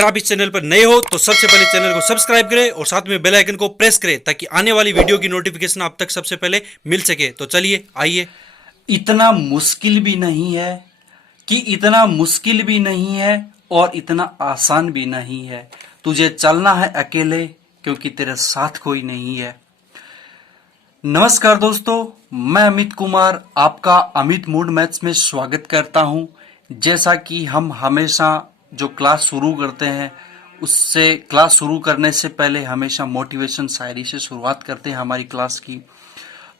अगर आप इस चैनल पर नए हो तो सबसे पहले चैनल को सब्सक्राइब करें और साथ में बेल आइकन को प्रेस करें ताकि आने वाली वीडियो की नोटिफिकेशन आप तक सबसे पहले मिल सके। तो चलिए आइए। इतना मुश्किल भी नहीं है कि इतना मुश्किल भी नहीं है और इतना आसान भी नहीं है। तुझे चलना है अकेले क्योंकि तेरे साथ कोई नहीं है। नमस्कार दोस्तों, मैं अमित कुमार आपका अमित मूड मैथ्स में स्वागत करता हूं। जैसा कि हम हमेशा जो क्लास शुरू करते हैं उससे क्लास शुरू करने से पहले हमेशा मोटिवेशन शायरी से शुरुआत करते हैं हमारी क्लास की।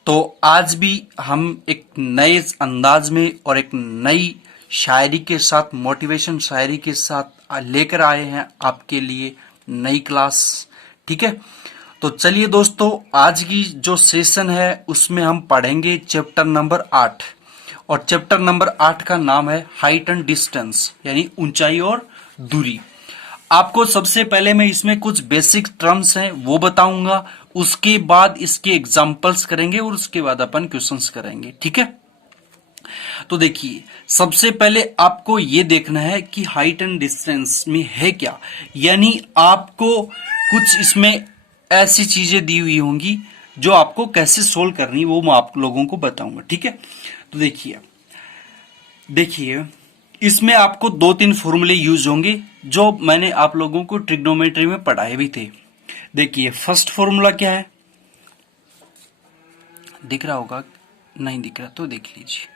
तो आज भी हम एक नए अंदाज में और एक नई शायरी के साथ, मोटिवेशन शायरी के साथ लेकर आए हैं आपके लिए नई क्लास। ठीक है, तो चलिए दोस्तों, आज की जो सेशन है उसमें हम पढ़ेंगे चैप्टर नंबर 8 और चैप्टर नंबर 8 का नाम है हाइट एंड डिस्टेंस, यानी ऊंचाई और दूरी। आपको सबसे पहले मैं इसमें कुछ बेसिक टर्म्स हैं वो बताऊंगा, उसके बाद इसके एग्जांपल्स करेंगे और उसके बाद अपन क्वेश्चंस करेंगे। ठीक है, तो देखिए, सबसे पहले आपको ये देखना है कि हाइट एंड डिस्टेंस में है क्या, यानी आपको कुछ इसमें ऐसी चीजें दी हुई होंगी जो आपको कैसे सोल्व करनी वो मैं आप लोगों को बताऊंगा। ठीक है, तो देखिए इसमें आपको 2-3 फॉर्मूले यूज होंगे जो मैंने आप लोगों को ट्रिग्नोमेट्री में पढ़ाए भी थे। देखिए फर्स्ट फॉर्मूला क्या है, दिख रहा होगा, नहीं दिख रहा तो देख लीजिए।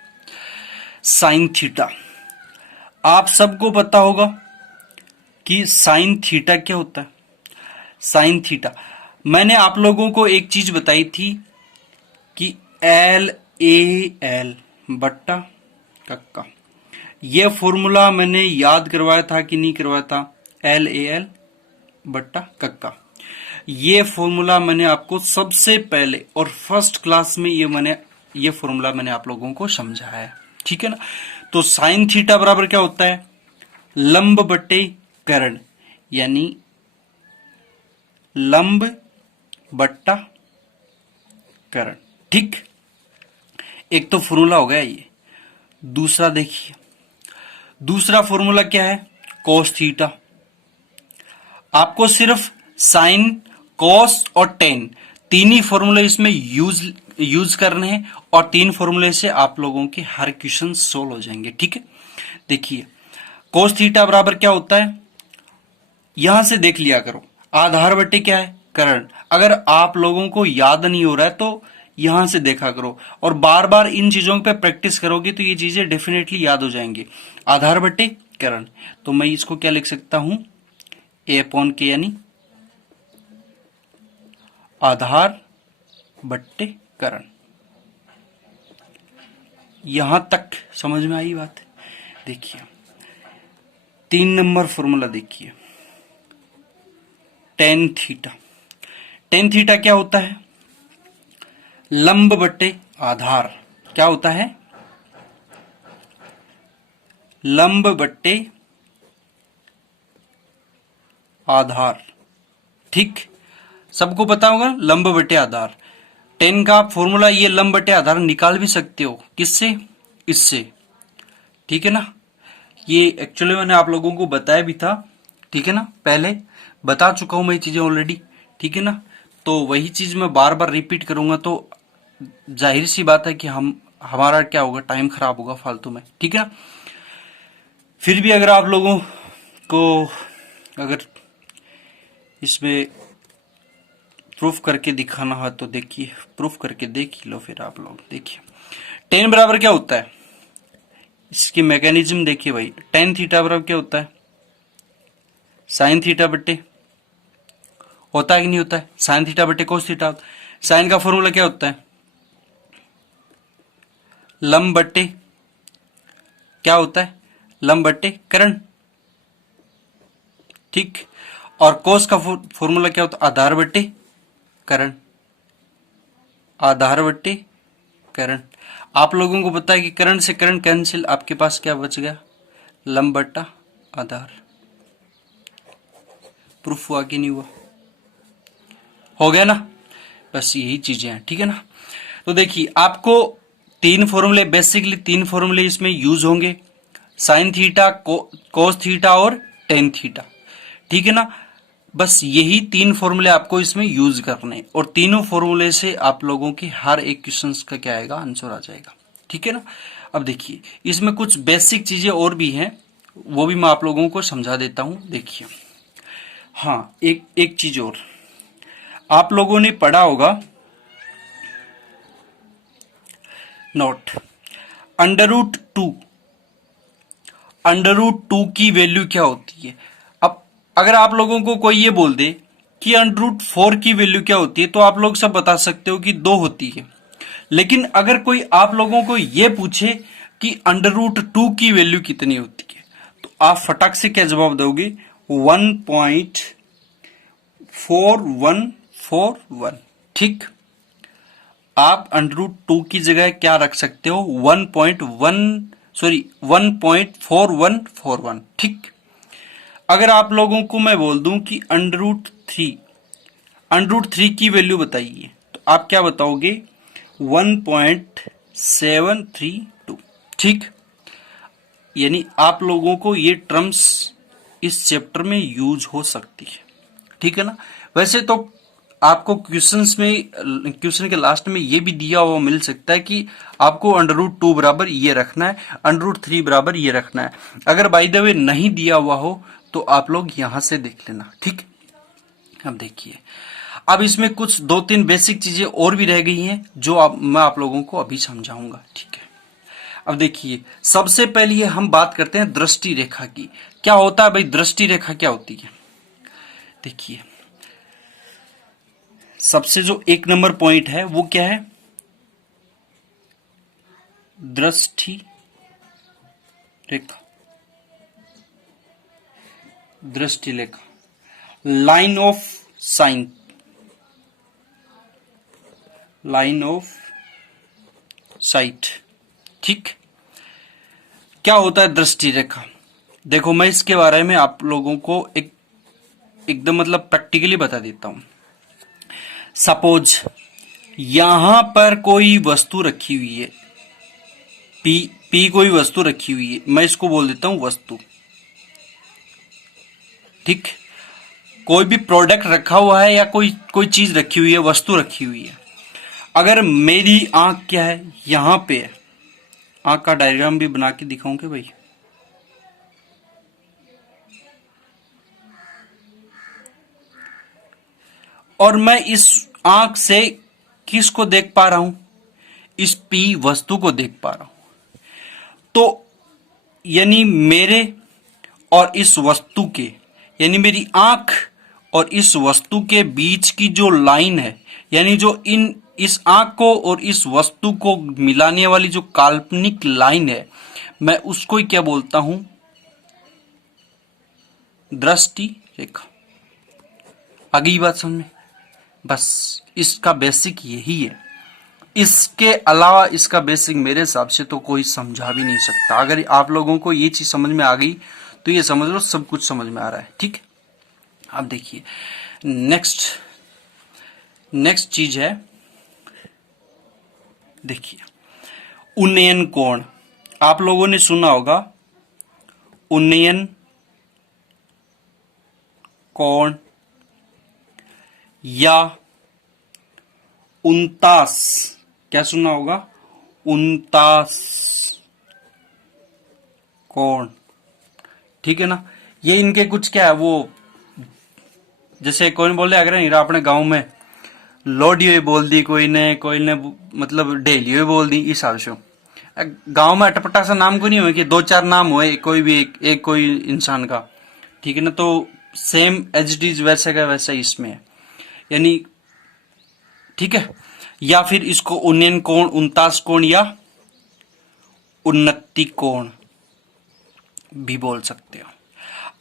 साइन थीटा, आप सबको पता होगा कि साइन थीटा क्या होता है। साइन थीटा मैंने आप लोगों को एक चीज बताई थी कि LAL बट्टा कक्का, यह फॉर्मूला मैंने याद करवाया था कि नहीं करवाया था। LAL बट्टा कक्का, ये फॉर्मूला मैंने आपको सबसे पहले और फर्स्ट क्लास में ये फॉर्मूला मैंने आप लोगों को समझाया है। ठीक है ना, तो साइन थीटा बराबर क्या होता है, लंब बट्टे कर्ण, यानी लंब बट्टा कर्ण। ठीक, एक तो फॉर्मूला हो गया ये। दूसरा देखिए, दूसरा फॉर्मूला क्या है, कॉस थीटा। आपको सिर्फ साइन, कॉस और टेन तीन ही फॉर्मूले इसमें यूज करने हैं और 3 फॉर्मूले से आप लोगों के हर क्वेश्चन सोल्व हो जाएंगे। ठीक है, देखिए कॉस थीटा बराबर क्या होता है, यहां से देख लिया करो, आधार बट्टे क्या है, कर्ण। अगर आप लोगों को याद नहीं हो रहा है तो यहां से देखा करो और बार बार इन चीजों पे प्रैक्टिस करोगे तो ये चीजें डेफिनेटली याद हो जाएंगी। आधार बट्टे कर्ण, तो मैं इसको क्या लिख सकता हूं, A/K, यानी आधार बट्टे कर्ण। यहां तक समझ में आई बात। देखिए 3 नंबर फॉर्मूला देखिए, टेन थीटा। टेन थीटा क्या होता है, लंब बट्टे आधार। क्या होता है, लंब बट्टे आधार। ठीक, सबको पता होगा लंब बट्टे आधार। टेन का फॉर्मूला ये लंब बट्टे आधार निकाल भी सकते हो, किससे, इससे। ठीक है ना, ये एक्चुअली मैंने आप लोगों को बताया भी था। ठीक है ना, पहले बता चुका हूं मैं ये चीजें ऑलरेडी। ठीक है ना, तो वही चीज मैं बार बार रिपीट करूंगा तो जाहिर सी बात है कि हमारा क्या होगा, टाइम खराब होगा फालतू में। ठीक है, फिर भी अगर आप लोगों को अगर इसमें प्रूफ करके दिखाना है तो देखिए, प्रूफ करके देख लो फिर आप लोग। देखिए टेन बराबर क्या होता है, इसकी मैकेनिज्म देखिए भाई। टेन थीटा बराबर क्या होता है, साइन थीटा बट्टे, होता है कि नहीं होता है, साइन थीटा बट्टे कोस थीटा। साइन का फॉर्मूला क्या होता है, लंब बट्टे क्या होता है, लंब बट्टे कर्ण। ठीक, और कोस का फॉर्मूला क्या होता है, आधार बट्टे कर्ण। आधार बट्टे कर्ण, आप लोगों को पता है कि कर्ण से कर्ण कैंसिल, आपके पास क्या बच गया, लंब बट्टा आधार। प्रूफ हुआ कि नहीं हुआ, हो गया ना, बस यही चीजें हैं। ठीक है ना, तो देखिए आपको 3 फॉर्मूले, बेसिकली 3 फॉर्मूले इसमें यूज होंगे, साइन थीटा, कोस थीटा और टेन थीटा। ठीक है ना। बस यही 3 फॉर्मूले आपको इसमें यूज करने हैं और तीनों फॉर्मूले से आप लोगों के हर एक क्वेश्चन का क्या आएगा, आंसर आ जाएगा। ठीक है ना। अब देखिए इसमें कुछ बेसिक चीजें और भी हैं, वो भी मैं आप लोगों को समझा देता हूं। देखिए हाँ, एक चीज और आप लोगों ने पढ़ा होगा, नोट अंडर रूट टू की वैल्यू क्या होती है। अब अगर आप लोगों को कोई ये बोल दे कि अंडर रूट 4 की वैल्यू क्या होती है, तो आप लोग सब बता सकते हो कि 2 होती है। लेकिन अगर कोई आप लोगों को ये पूछे कि अंडर रूट 2 की वैल्यू कितनी होती है, तो आप फटाक से क्या जवाब दोगे, 1.4141। ठीक, आप अंडर रूट 2 की जगह क्या रख सकते हो, 1.4141। ठीक। अगर आप लोगों को मैं बोल दूं कि अंडर रूट थ्री की वैल्यू बताइए, तो आप क्या बताओगे, 1.732। ठीक, यानी आप लोगों को ये टर्म्स इस चैप्टर में यूज हो सकती है। ठीक है ना। वैसे तो आपको क्वेश्चन के लास्ट में ये भी दिया हुआ मिल सकता है कि आपको अंडर रूट 2 बराबर ये रखना है, अंडर रूट 3 बराबर ये रखना है। अगर बाय द वे नहीं दिया हुआ हो तो आप लोग यहां से देख लेना। ठीक। अब देखिए, अब इसमें कुछ 2-3 बेसिक चीजें और भी रह गई हैं जो मैं आप लोगों को अभी समझाऊंगा। ठीक है। अब देखिए, सबसे पहले हम बात करते हैं दृष्टि रेखा की। क्या होता है भाई, दृष्टि रेखा क्या होती है। देखिए, सबसे जो 1 नंबर पॉइंट है वो क्या है, दृष्टि रेखा। दृष्टि रेखा, line of sign, line of sight. ठीक। क्या होता है दृष्टि रेखा, देखो मैं इसके बारे में आप लोगों को एकदम मतलब प्रैक्टिकली बता देता हूं। सपोज यहां पर कोई वस्तु रखी हुई है, पी कोई वस्तु रखी हुई है, मैं इसको बोल देता हूं वस्तु। ठीक। कोई भी प्रोडक्ट रखा हुआ है या कोई चीज रखी हुई है, वस्तु रखी हुई है। अगर मेरी आंख क्या है, यहां पे है, आंख का डायग्राम भी बना के दिखाऊं क्या भाई, और मैं इस आंख से किसको देख पा रहा हूं, इस पी वस्तु को देख पा रहा हूं, तो यानी मेरे और इस वस्तु के, यानी मेरी आंख और इस वस्तु के बीच की जो लाइन है, यानी जो इस आंख को और इस वस्तु को मिलाने वाली जो काल्पनिक लाइन है, मैं उसको ही क्या बोलता हूं, दृष्टि रेखा। अगली बात समझ में, बस इसका बेसिक यही है। इसके अलावा इसका बेसिक मेरे हिसाब से तो कोई समझा भी नहीं सकता। अगर आप लोगों को ये चीज समझ में आ गई तो ये समझ लो सब कुछ समझ में आ रहा है। ठीक। अब देखिए, नेक्स्ट चीज है, देखिए उन्नयन कोण। आप लोगों ने सुना होगा उन्नयन कोण या 49, क्या सुना होगा, 49 कोण। ठीक है ना। ये इनके कुछ क्या है, वो जैसे कोई ने बोले अगर हीरा अपने गांव में लोडी हुई बोल दी, कोई ने मतलब डेली हुई बोल दी, इस हिसाब से गांव में अटपटा सा नाम को नहीं हुए कि 2-4 नाम हुए कोई भी एक कोई इंसान का। ठीक है ना। तो सेम एज इट इज वैसे का वैसा इसमें है, यानी ठीक है। या फिर इसको उन्नयन कोण, 49 कोण या उन्नति कोण भी बोल सकते हो।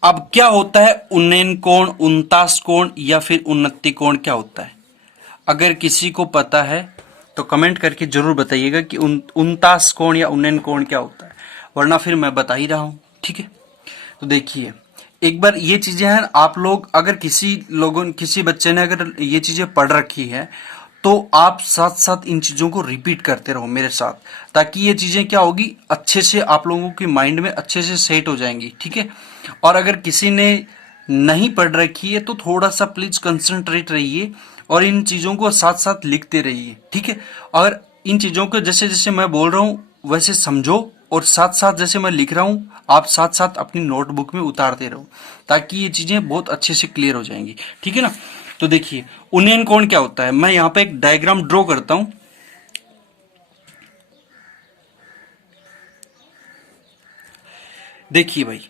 अब क्या होता है उन्नयन कोण, 49 कोण या फिर उन्नति कोण क्या होता है, अगर किसी को पता है तो कमेंट करके जरूर बताइएगा कि 49 कोण या उन्नयन कोण क्या होता है, वरना फिर मैं बता ही रहा हूं। ठीक है। तो देखिए, एक बार ये चीजें हैं, आप लोग अगर किसी बच्चे ने अगर ये चीजें पढ़ रखी है तो आप साथ साथ इन चीजों को रिपीट करते रहो मेरे साथ, ताकि ये चीजें क्या होगी, अच्छे से आप लोगों के माइंड में अच्छे से सेट हो जाएंगी। ठीक है। और अगर किसी ने नहीं पढ़ रखी है तो थोड़ा सा प्लीज कंसंट्रेट रहिए और इन चीजों को साथ साथ लिखते रहिए, ठीक है। और इन चीजों को जैसे जैसे मैं बोल रहा हूं वैसे समझो और साथ साथ जैसे मैं लिख रहा हूं आप साथ साथ अपनी नोटबुक में उतारते रहो ताकि ये चीजें बहुत अच्छे से क्लियर हो जाएंगी, ठीक है ना। तो देखिए उन्नयन कोण क्या होता है, मैं यहाँ पे एक डायग्राम ड्रॉ करता हूं। देखिए भाई,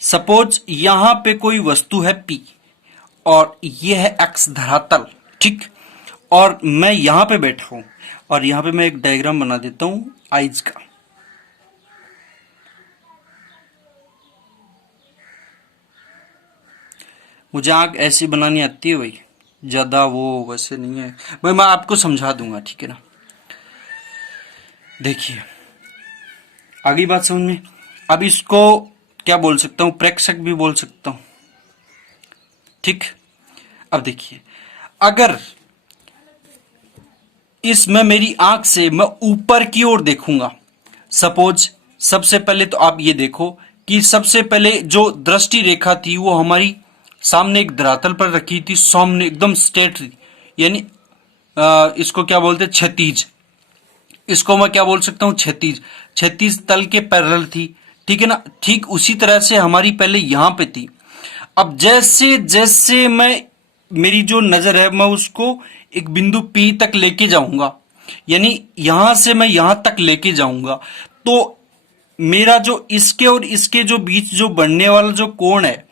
सपोज यहां पे कोई वस्तु है P और ये है X धरातल, ठीक। और मैं यहां पे बैठा हूं और यहां पे मैं एक डायग्राम बना देता हूं आइज का। मुझे आंख ऐसी बनानी आती है भाई, ज्यादा वो वैसे नहीं है भाई, मैं आपको समझा दूंगा, ठीक है ना। देखिए आगे बात समझ में। अब इसको क्या बोल सकता हूं, प्रेक्षक भी बोल सकता हूं, ठीक। अब देखिए अगर इसमें मेरी आंख से मैं ऊपर की ओर देखूंगा, सपोज सबसे पहले तो आप ये देखो कि सबसे पहले जो दृष्टि रेखा थी वो हमारी सामने एक धरातल पर रखी थी, सामने एकदम स्ट्रेट थी, यानी इसको क्या बोलते, क्षैतिज। इसको मैं क्या बोल सकता हूं, क्षैतिज। क्षैतिज तल के पैरेलल थी, ठीक है ना। ठीक उसी तरह से हमारी पहले यहां पे थी। अब जैसे जैसे मैं मेरी जो नजर है मैं उसको एक बिंदु P तक लेके जाऊंगा, यानी यहां से मैं यहां तक लेके जाऊंगा, तो मेरा जो इसके और इसके जो बीच जो बनने वाला जो कोण है,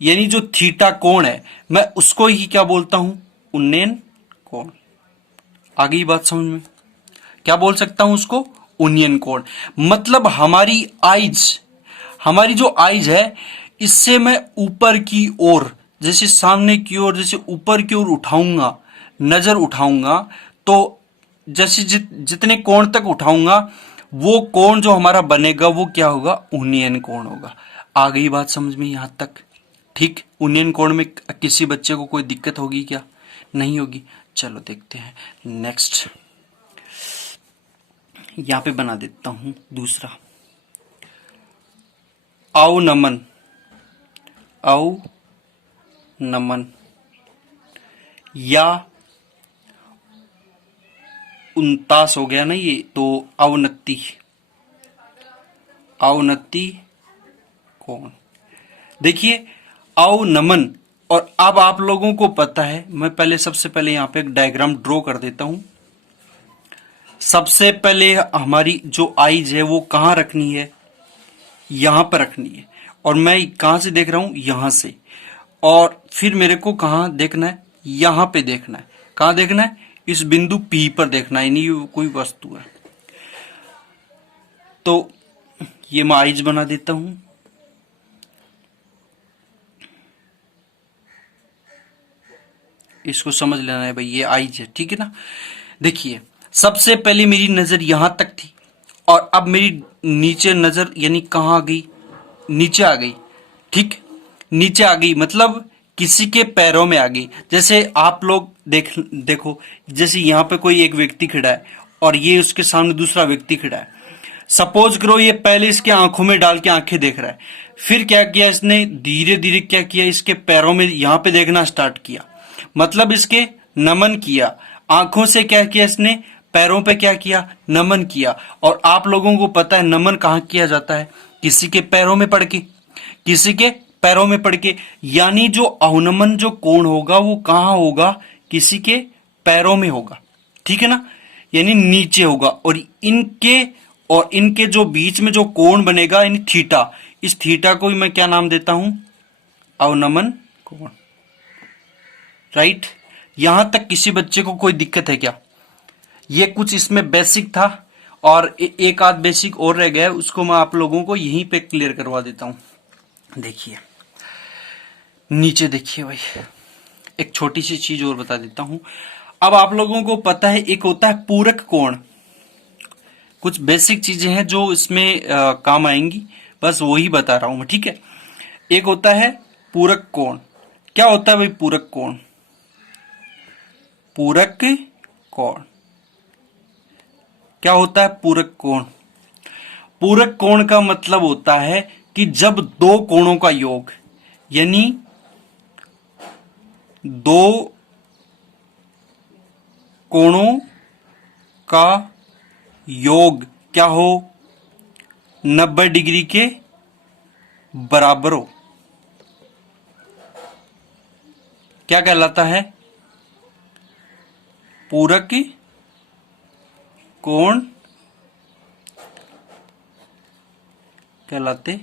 यानी जो थीटा कोण है, मैं उसको ही क्या बोलता हूं, उन्नयन कोण। आगे ही बात समझ में, क्या बोल सकता हूं उसको, उन्नयन कोण। मतलब हमारी जो आइज है इससे मैं ऊपर की ओर, जैसे सामने की ओर, जैसे ऊपर की ओर उठाऊंगा, नजर उठाऊंगा, तो जैसे जितने कोण तक उठाऊंगा वो कोण जो हमारा बनेगा वो क्या होगा, उन्नयन कोण होगा। आ गई बात समझ में यहां तक, ठीक। उन्नयन कोण में किसी बच्चे को कोई दिक्कत होगी क्या, नहीं होगी। चलो देखते हैं नेक्स्ट, यहां पे बना देता हूं दूसरा, अवनमन। अवनमन या 49 हो गया ना ये, तो अवनति, अवनति कोण। देखिए अवनमन, और अब आप लोगों को पता है, मैं पहले सबसे पहले यहां पे एक डायग्राम ड्रॉ कर देता हूं। सबसे पहले हमारी जो आइज है वो कहां रखनी है, यहां पर रखनी है, और मैं कहां से देख रहा हूं, यहां से। और फिर मेरे को कहां देखना है, यहां पे देखना है। कहां देखना है, इस बिंदु P पर देखना है, नहीं कोई वस्तु है। तो ये मैं आइज बना देता हूं। इसको समझ लेना है भाई, ये आइज है, ठीक है ना। देखिए सबसे पहले मेरी नजर यहां तक थी और अब मेरी नीचे नजर, यानी कहां आ गई, नीचे आ गई, ठीक। नीचे आ गई मतलब किसी के पैरों में आ गई। जैसे आप लोग देखो, जैसे यहां पे कोई एक व्यक्ति खड़ा है और ये उसके सामने दूसरा व्यक्ति खड़ा है। सपोज करो ये पहले इसके आंखों में डाल के आंखें देख रहा है, फिर क्या किया इसने, धीरे धीरे क्या किया, इसके पैरों में यहां पे देखना स्टार्ट किया, मतलब इसके नमन किया। आंखों से क्या किया इसने, पैरों पे क्या किया, नमन किया। और आप लोगों को पता है नमन कहां किया जाता है, किसी के पैरों में पड़ के, किसी के पैरों में पड़ के। यानी जो अवनमन जो कोण होगा वो कहां होगा, किसी के पैरों में होगा, ठीक है ना, यानी नीचे होगा। और इनके जो बीच में जो कोण बनेगा, यानी थीटा, इस थीटा को मैं क्या नाम देता हूं, अवनमन कोण। राइट, यहां तक किसी बच्चे को कोई दिक्कत है क्या, ये कुछ इसमें बेसिक था और एक आध बेसिक और रह गया है, उसको मैं आप लोगों को यहीं पे क्लियर करवा देता हूं। देखिए नीचे देखिए भाई, एक छोटी सी चीज और बता देता हूं। अब आप लोगों को पता है एक होता है पूरक कोण, कुछ बेसिक चीजें हैं जो इसमें काम आएंगी, बस वही बता रहा हूं मैं, ठीक है। एक होता है पूरक कोण। क्या होता है भाई पूरक कोण, पूरक कोण क्या होता है, पूरक कोण। पूरक कोण का मतलब होता है कि जब दो कोणों का योग, यानी दो कोणों का योग क्या हो, 90 डिग्री के बराबर हो, क्या कहलाता है, पूरक कोण कहलाते।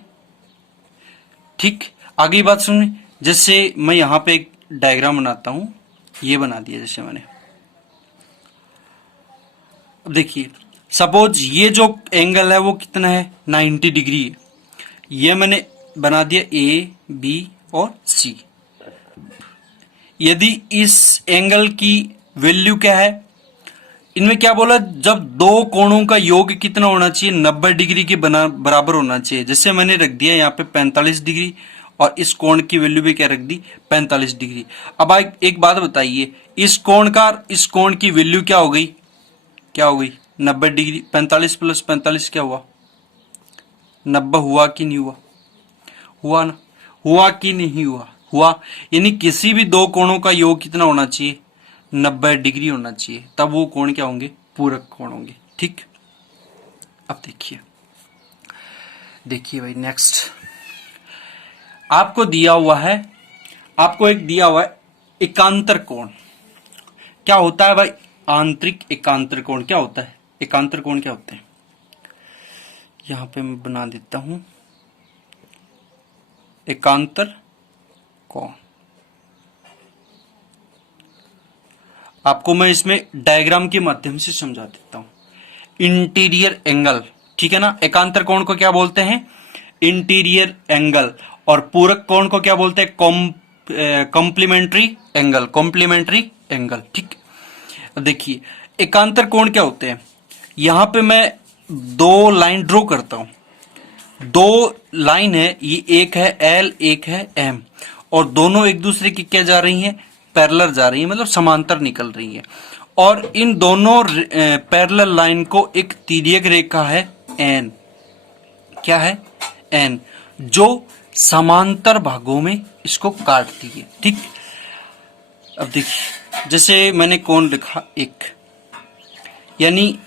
ठीक, आगे बात सुनिए। जैसे मैं यहां पे एक डायग्राम बनाता हूं, ये बना दिया जैसे मैंने। अब देखिए, सपोज ये जो एंगल है वो कितना है, 90 डिग्री है। ये मैंने बना दिया ए, बी और सी। यदि इस एंगल की वैल्यू क्या है, इनमें क्या बोला, जब दो कोणों का योग कितना होना चाहिए, 90 डिग्री के बराबर होना चाहिए। जैसे मैंने रख दिया यहाँ पे 45 डिग्री, और इस कोण की वैल्यू भी क्या रख दी, 45 डिग्री। अब एक बात बताइए, इस कोण का इस कोण की वैल्यू क्या हो गई, क्या हो गई, 90 डिग्री। 45 प्लस 45 क्या हुआ, 90 हुआ कि नहीं हुआ, हुआ ना, हुआ कि नहीं हुआ, हुआ। यानी किसी भी दो कोणों का योग कितना होना चाहिए, 90 डिग्री होना चाहिए, तब वो कोण क्या होंगे, पूरक कोण होंगे। ठीक, अब देखिए, देखिए भाई नेक्स्ट आपको दिया हुआ है, आपको एक दिया हुआ है एकांतर कोण। क्या होता है भाई, आंतरिक एकांतर कोण क्या होता है, एकांतर कोण क्या होते हैं, यहां पे मैं बना देता हूं एकांतर कोण। आपको मैं इसमें डायग्राम के माध्यम से समझा देता हूं। इंटीरियर एंगल, ठीक है ना, एकांतर कोण को क्या बोलते हैं, इंटीरियर एंगल। और पूरक कोण को क्या बोलते हैं, कॉम्प्लीमेंट्री एंगल, कॉम्प्लीमेंट्री एंगल। ठीक, अब देखिए एकांतर कोण क्या होते हैं। यहां पे मैं दो लाइन ड्रॉ करता हूं, दो लाइन है, ये एक है एल, एक है एम, और दोनों एक दूसरे की क्या जा रही हैं, पैरेलल जा रही है, मतलब समांतर निकल रही है। और इन दोनों पैरेलल लाइन को एक तिर्यक रेखा है एन, क्या है, एन, जो समांतर भागों में इसको काटती है। ठीक, अब देखिए जैसे मैंने कोण लिखा एक, यानी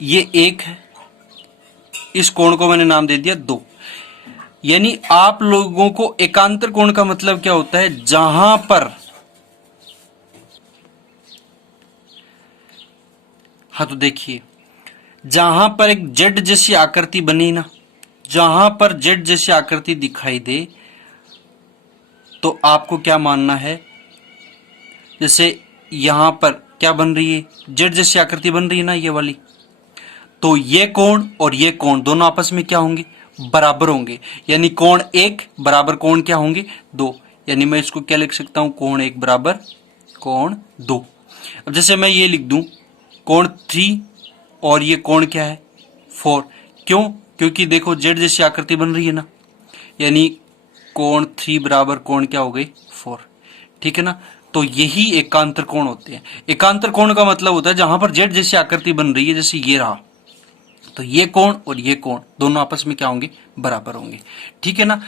ये एक है, इस कोण को मैंने नाम दे दिया 2। यानी आप लोगों को एकांतर कोण का मतलब क्या होता है, जहां पर, हाँ तो देखिए, जहां पर एक जेड जैसी आकृति बनी ना, जहां पर जेड जैसी आकृति दिखाई दे, तो आपको क्या मानना है, जैसे यहां पर क्या बन रही है, जेड जैसी आकृति बन रही है ना, ये वाली, तो ये कोण और ये कोण दोनों आपस में क्या होंगे, बराबर होंगे। यानी कोण 1 बराबर कोण क्या होंगे, 2। यानी मैं इसको क्या लिख सकता हूं, कोण 1 बराबर कोण 2। अब जैसे मैं ये लिख दूं कोण 3 और ये कोण क्या है, 4। क्यों, क्योंकि देखो जेड जैसी आकृति बन रही है ना, यानी कोण 3 बराबर कोण क्या हो गई, 4। ठीक है ना, तो यही एकांतर कोण होते हैं। एकांतर कोण का मतलब होता है जहां पर जेड जैसी आकृति बन रही है, जैसे ये रहा, तो ये कोण और ये कोण दोनों आपस में क्या होंगे, बराबर होंगे। ठीक है ना,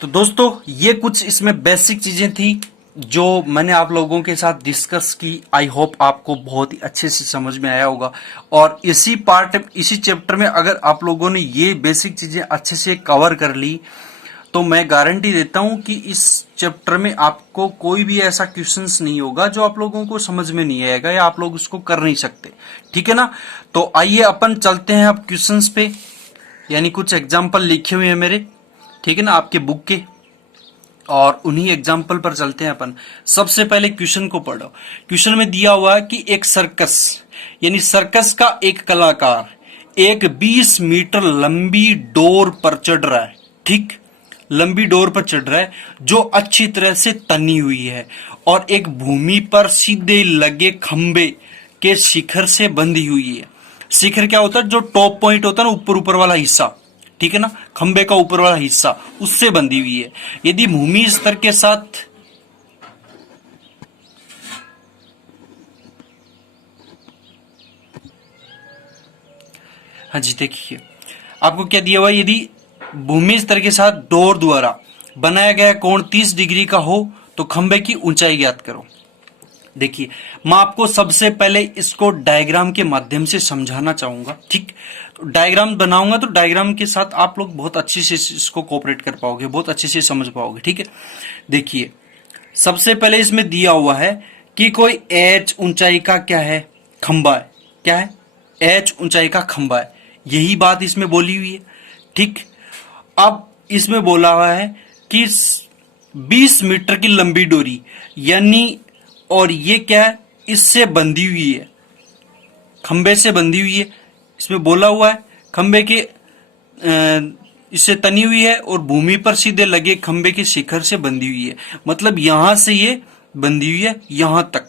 तो दोस्तों ये कुछ इसमें बेसिक चीजें थी जो मैंने आप लोगों के साथ डिस्कस की। आई होप आपको बहुत ही अच्छे से समझ में आया होगा। और इसी चैप्टर में अगर आप लोगों ने ये बेसिक चीजें अच्छे से कवर कर ली, तो मैं गारंटी देता हूं कि इस चैप्टर में आपको कोई भी ऐसा क्वेश्चंस नहीं होगा जो आप लोगों को समझ में नहीं आएगा या आप लोग उसको कर नहीं सकते। ठीक है ना, तो आइए अपन चलते हैं अब क्वेश्चंस पे, यानी कुछ एग्जाम्पल लिखे हुए हैं मेरे, ठीक है ना, आपके बुक के, और उन्हीं एग्जाम्पल पर चलते हैं अपन। सबसे पहले क्वेश्चन को पढ़ो। क्वेश्चन में दिया हुआ है कि एक सर्कस, यानी सर्कस का एक कलाकार एक 20 मीटर लंबी डोर पर चढ़ रहा है। ठीक, लंबी डोर पर चढ़ रहा है जो अच्छी तरह से तनी हुई है और एक भूमि पर सीधे लगे खंबे के शिखर से बंधी हुई है। शिखर क्या होता है, जो टॉप पॉइंट होता है ना, ऊपर ऊपर वाला हिस्सा, ठीक है ना, खंबे का ऊपर वाला हिस्सा, उससे बंधी हुई है। यदि भूमि स्तर के साथ हाँ जी, देखिए आपको क्या दिया हुआ है, यदि भूमि स्तर के साथ डोर द्वारा बनाया गया कोण 30 डिग्री का हो तो खंबे की ऊंचाई ज्ञात करो। देखिए, मैं आपको सबसे पहले इसको डायग्राम के माध्यम से समझाना चाहूंगा। ठीक, तो डायग्राम बनाऊंगा तो डायग्राम के साथ आप लोग बहुत अच्छे से इसको कोऑपरेट कर पाओगे, बहुत अच्छे से समझ पाओगे। ठीक है, देखिए सबसे पहले इसमें दिया हुआ है कि कोई h ऊंचाई का क्या है, खंबा है। क्या है? h ऊंचाई का खंबा है, यही बात इसमें बोली हुई है। ठीक, अब इसमें बोला हुआ है कि 20 मीटर की लंबी डोरी, यानी और ये क्या है, इससे बंधी हुई है, खंबे से बंधी हुई है। इसमें बोला हुआ है खंबे के इससे तनी हुई है और भूमि पर सीधे लगे खंबे के शिखर से बंधी हुई है। मतलब यहां से ये बंधी हुई है यहां तक।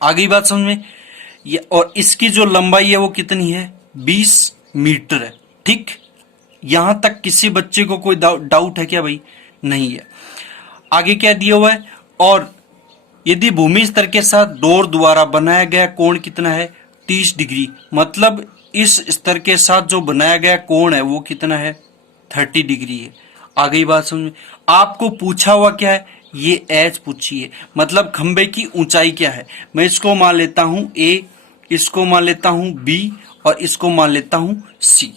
आ गई बात समझ में? ये और इसकी जो लंबाई है वो कितनी है? 20 मीटर है। ठीक, यहां तक किसी बच्चे को कोई डाउट है क्या भाई? नहीं है। आगे क्या दिया हुआ है? और यदि भूमि स्तर के साथ डोर द्वारा बनाया गया कोण कितना है? 30 डिग्री। मतलब इस स्तर के साथ जो बनाया गया कोण है वो कितना है? 30 डिग्री है। आ गई बात समझ में? आपको पूछा हुआ क्या है? ये एच पूछी है, मतलब खंबे की ऊंचाई क्या है। मैं इसको मान लेता हूं ए, इसको मान लेता हूं बी और इसको मान लेता हूं सी।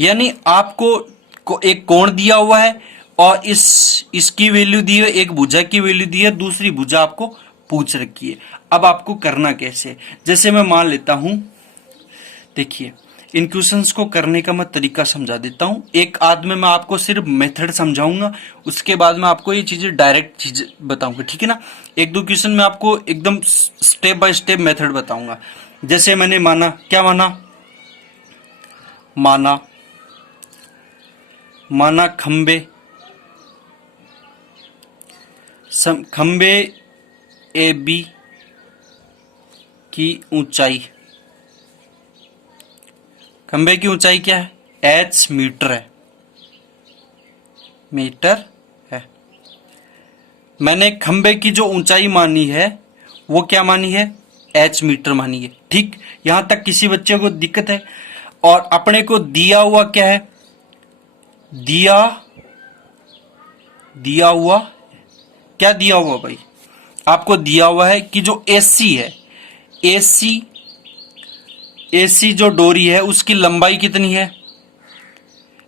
यानी आपको एक कोण दिया हुआ है और इसकी वैल्यू दी है, एक भुजा की वैल्यू दी है, दूसरी भुजा आपको पूछ रखी है। अब आपको करना कैसे? जैसे मैं मान लेता हूं, देखिए इन क्वेश्चंस को करने का मैं तरीका समझा देता हूं। एक आध में मैं आपको सिर्फ मेथड समझाऊंगा, उसके बाद में आपको ये चीजें डायरेक्ट चीजें बताऊंगा। ठीक है ना? एक दो क्वेश्चन में आपको एकदम स्टेप बाय स्टेप मेथड बताऊंगा। जैसे मैंने माना, क्या माना खंबे ए बी की ऊंचाई, खंबे की ऊंचाई क्या है? h मीटर है। मैंने खंबे की जो ऊंचाई मानी है वो क्या मानी है? h मीटर मानी है। ठीक, यहां तक किसी बच्चे को दिक्कत है? और अपने को दिया हुआ क्या है? दिया हुआ क्या दिया हुआ भाई? आपको दिया हुआ है कि जो एसी है, एसी जो डोरी है उसकी लंबाई कितनी है?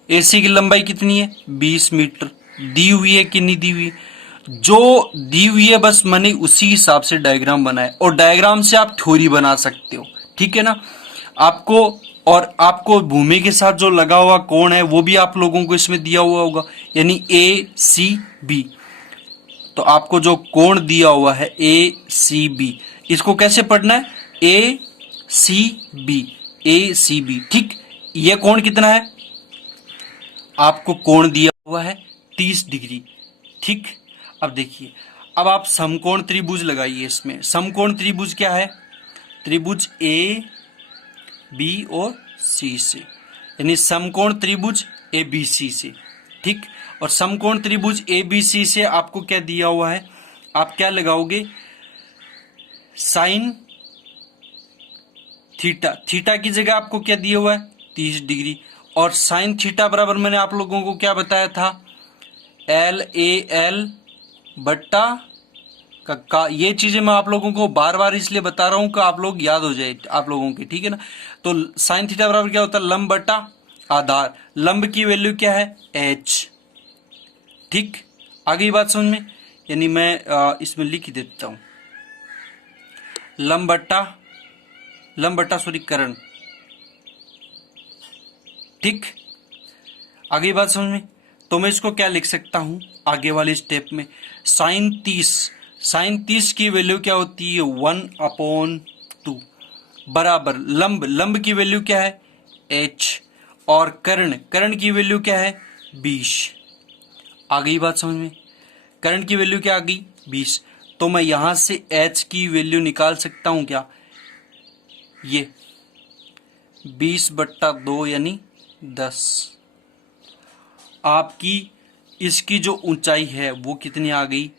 एसी की लंबाई कितनी है? 20 मीटर। दी हुई है कि नहीं दी हुई? जो दी हुई है बस मैंने उसी हिसाब से डायग्राम बनाया, और डायग्राम से आप थ्योरी बना सकते हो। ठीक है ना? आपको भूमि के साथ जो लगा हुआ कोण है वो भी आप लोगों को इसमें दिया हुआ होगा, यानी ए सी बी। तो आपको जो कोण दिया हुआ है ए सी बी, इसको कैसे पढ़ना है? ए सी बी। ठीक, ये कोण कितना है? आपको कोण दिया हुआ है 30 डिग्री। ठीक, अब देखिए, अब आप समकोण त्रिभुज लगाइए। इसमें समकोण त्रिभुज क्या है? त्रिभुज ए बी और सी से, यानी समकोण त्रिभुज ए बी सी से। ठीक, और समकोण त्रिभुज ए बी सी से आपको क्या दिया हुआ है? आप क्या लगाओगे? Sine theta. थीटा की जगह आपको क्या दिया हुआ है? 30 डिग्री। और साइन थीटा बराबर मैंने आप लोगों को क्या बताया था? LAL बट्टा का। ये चीजें मैं आप लोगों को बार बार इसलिए बता रहा हूं कि आप लोग याद हो जाए आप लोगों की। ठीक है ना? तो साइन थीटा बराबर क्या होता है? लंब बट्टा आधार। लंब की वैल्यू क्या है? h। ठीक, आगे बात समझ में? यानी मैं इसमें लिख ही देता हूं, लंब बट्टा कर्ण। ठीक, आगे बात समझ में? तो मैं इसको क्या लिख सकता हूं आगे वाले स्टेप में? साइन 30 की वैल्यू क्या होती है? 1/2 बराबर लंब की वैल्यू क्या है? h। और कर्ण की वैल्यू क्या है? 20। आ गई बात समझ में? कर्ण की वैल्यू क्या आ गई? 20। तो मैं यहां से h की वैल्यू निकाल सकता हूं क्या? ये 20/2 यानी 10। आपकी इसकी जो ऊंचाई है वो कितनी आ गई?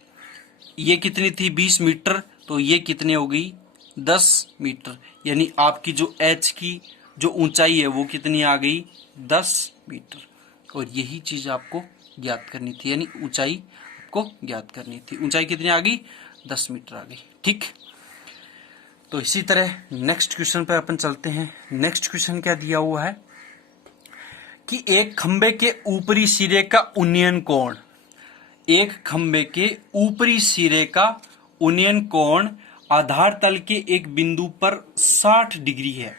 ये कितनी थी? 20 मीटर। तो ये कितनी हो गई? 10 मीटर। यानी आपकी जो h की जो ऊंचाई है वो कितनी आ गई? 10 मीटर। और यही चीज आपको ज्ञात करनी थी, यानी ऊंचाई आपको ज्ञात करनी थी। ऊंचाई कितनी आ गई? 10 मीटर आ गई। ठीक, तो इसी तरह नेक्स्ट क्वेश्चन पर अपन चलते हैं। नेक्स्ट क्वेश्चन क्या दिया हुआ है कि एक खंबे के ऊपरी सिरे का उन्नयन कोण, एक खंबे के ऊपरी सिरे का उन्नयन कोण आधार तल के एक बिंदु पर 60 डिग्री है।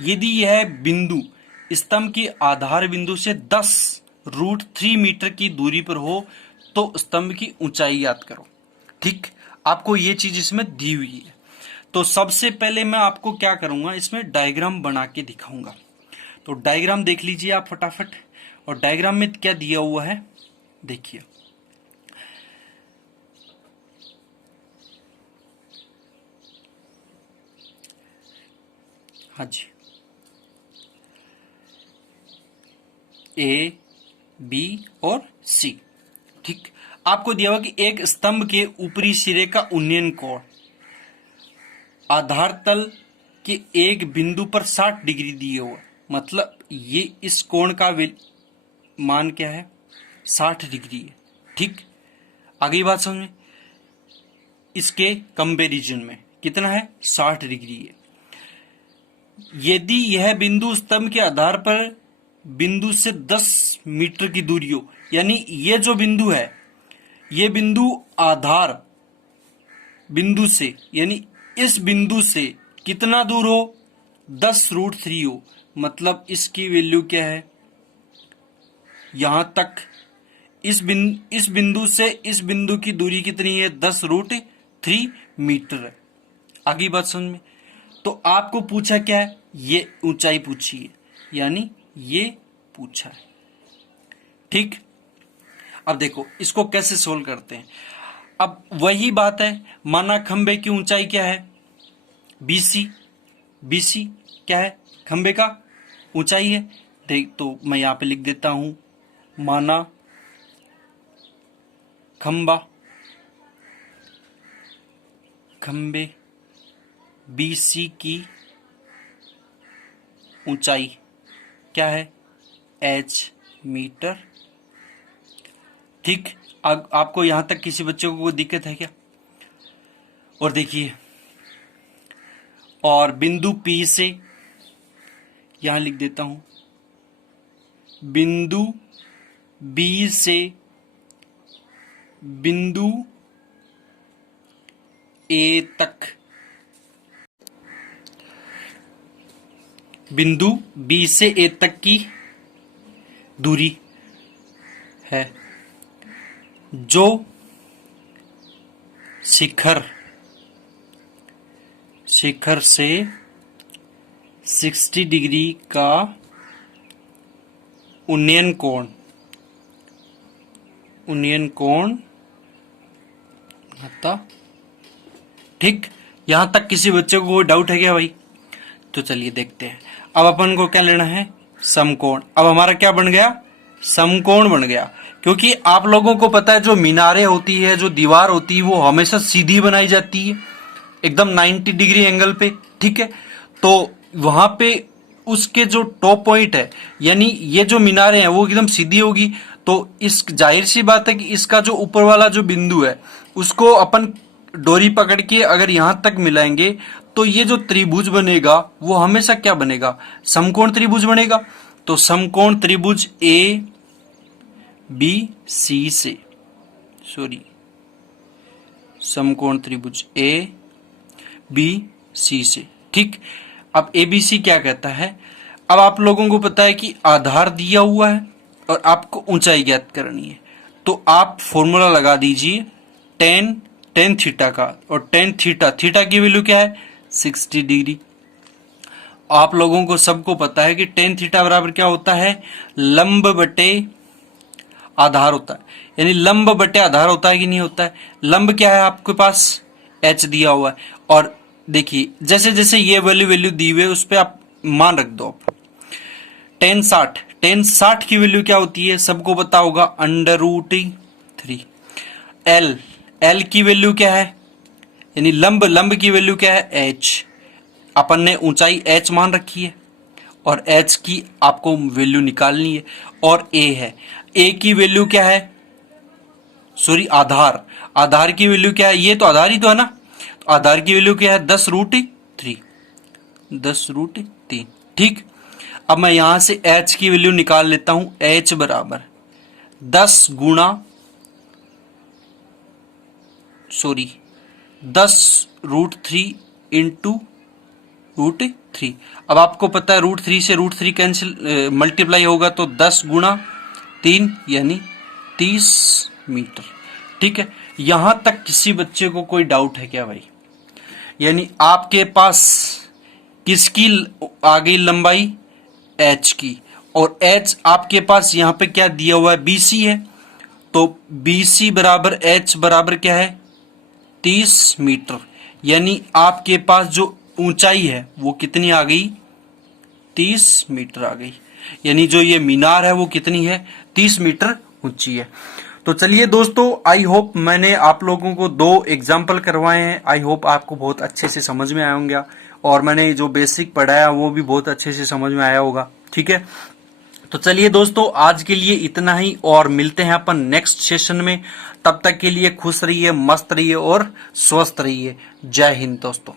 यदि यह बिंदु स्तंभ के आधार बिंदु से 10√3 मीटर की दूरी पर हो तो स्तंभ की ऊंचाई ज्ञात करो। ठीक, आपको ये चीज इसमें दी हुई है। तो सबसे पहले मैं आपको क्या करूंगा, इसमें डायग्राम बना के दिखाऊंगा। तो डायग्राम देख लीजिए आप फटाफट। और डायग्राम में क्या दिया हुआ है देखिए। हाँ जी, ए, बी और सी। ठीक, आपको दिया हुआ कि एक स्तंभ के ऊपरी सिरे का उन्नयन कोण आधार तल के एक बिंदु पर 60 डिग्री दिए हुआ, मतलब ये इस कोण का मान क्या है? 60 डिग्री है। ठीक, आगे बात समझ में। इसके कंपेरिजन में कितना है? 60 डिग्री है। यदि यह बिंदु स्तंभ के आधार पर बिंदु से 10 मीटर की दूरी हो, यानी ये जो बिंदु है, ये बिंदु आधार बिंदु से, यानी इस बिंदु से कितना दूर हो? 10√3 हो, मतलब इसकी वैल्यू क्या है? यहां तक इस बिंदु से इस बिंदु की दूरी कितनी है? 10√3 मीटर है। आगे बात समझ में। तो आपको पूछा क्या है? ये ऊंचाई पूछी है, यानी ये पूछा है। ठीक, अब देखो इसको कैसे सोल्व करते हैं। अब वही बात है, माना खंबे की ऊंचाई क्या है? BC। BC क्या है? खंबे का ऊंचाई है। देख, तो मैं यहां पे लिख देता हूं, माना खंबे BC की ऊंचाई क्या है? H metre. ठीक, आपको यहां तक किसी बच्चे को कोई दिक्कत है क्या? और देखिए, और बिंदु P से यहां लिख देता हूं, बिंदु B से बिंदु A तक, बिंदु B से A तक की दूरी है, जो शिखर से 60 डिग्री का उन्नयन कोण आता। ठीक, यहां तक किसी बच्चे को कोई डाउट है क्या भाई? तो चलिए देखते हैं। अब अपन को क्या लेना है? समकोण। अब हमारा क्या बन गया? समकोण बन गया। क्योंकि आप लोगों को पता है, जो मीनारें होती है, जो दीवार होती है, वो हमेशा सीधी बनाई जाती है, एकदम 90 डिग्री एंगल पे। ठीक है, तो वहां पे उसके जो टॉप पॉइंट है, यानी ये जो मीनारें हैं वो एकदम सीधी होगी। तो इस जाहिर सी बात है कि इसका जो ऊपर वाला जो बिंदु है, उसको अपन डोरी पकड़ के अगर यहां तक मिलाएंगे तो ये जो त्रिभुज बनेगा वो हमेशा क्या बनेगा? समकोण त्रिभुज बनेगा। तो समकोण त्रिभुज ABC से, समकोण त्रिभुज ABC से। ठीक, अब ABC क्या कहता है? अब आप लोगों को पता है कि आधार दिया हुआ है और आपको ऊंचाई ज्ञात करनी है। तो आप फॉर्मूला लगा दीजिए टेन थीटा का, और टेन थीटा की वैल्यू क्या है? 60 डिग्री। आप लोगों को सबको पता है कि टेन थीटा बराबर क्या होता है? लंब बटे आधार होता है, यानी लंब बटे आधार होता है कि नहीं होता है? लंब क्या है आपके पास? H दिया हुआ है। और देखिए, जैसे जैसे ये वैल्यू दी हुई है उस पर आप मान रख दो। टेन 60 की वैल्यू क्या होती है? सबको पता होगा, √3। L की वैल्यू क्या है? यानी लंब की वैल्यू क्या है? H। अपन ने ऊंचाई H मान रखी है और h की आपको वैल्यू निकालनी है। और a है, a की वैल्यू क्या है, सॉरी आधार की वैल्यू क्या है, ये तो आधार ही तो है ना, तो आधार की वैल्यू क्या है 10√3, 10√3। ठीक, अब मैं यहां से h की वैल्यू निकाल लेता हूं, h बराबर 10 गुणा 10√3 इंटू √3। अब आपको पता है √3 से √3 कैंसिल मल्टीप्लाई होगा तो 10 गुणा 3 यानी 30 मीटर। ठीक है, यहां तक किसी बच्चे को कोई डाउट है क्या भाई? यानी आपके पास किसकी आ गई लंबाई, h की, और h आपके पास यहां पे क्या दिया हुआ है, BC है, तो BC बराबर h बराबर क्या है 30 मीटर। यानी आपके पास जो ऊंचाई है वो कितनी आ गई, 30 मीटर आ गई। यानी जो ये मीनार है वो कितनी है, 30 मीटर ऊंची है। तो चलिए दोस्तों, आई होप मैंने आप लोगों को 2 एग्जाम्पल करवाए हैं, आई होप आपको बहुत अच्छे से समझ में आया होंगे, और मैंने जो बेसिक पढ़ाया वो भी बहुत अच्छे से समझ में आया होगा। ठीक है, तो चलिए दोस्तों, आज के लिए इतना ही, और मिलते हैं अपन नेक्स्ट सेशन में। तब तक के लिए खुश रहिए, मस्त रहिए और स्वस्थ रहिए। जय हिंद दोस्तों।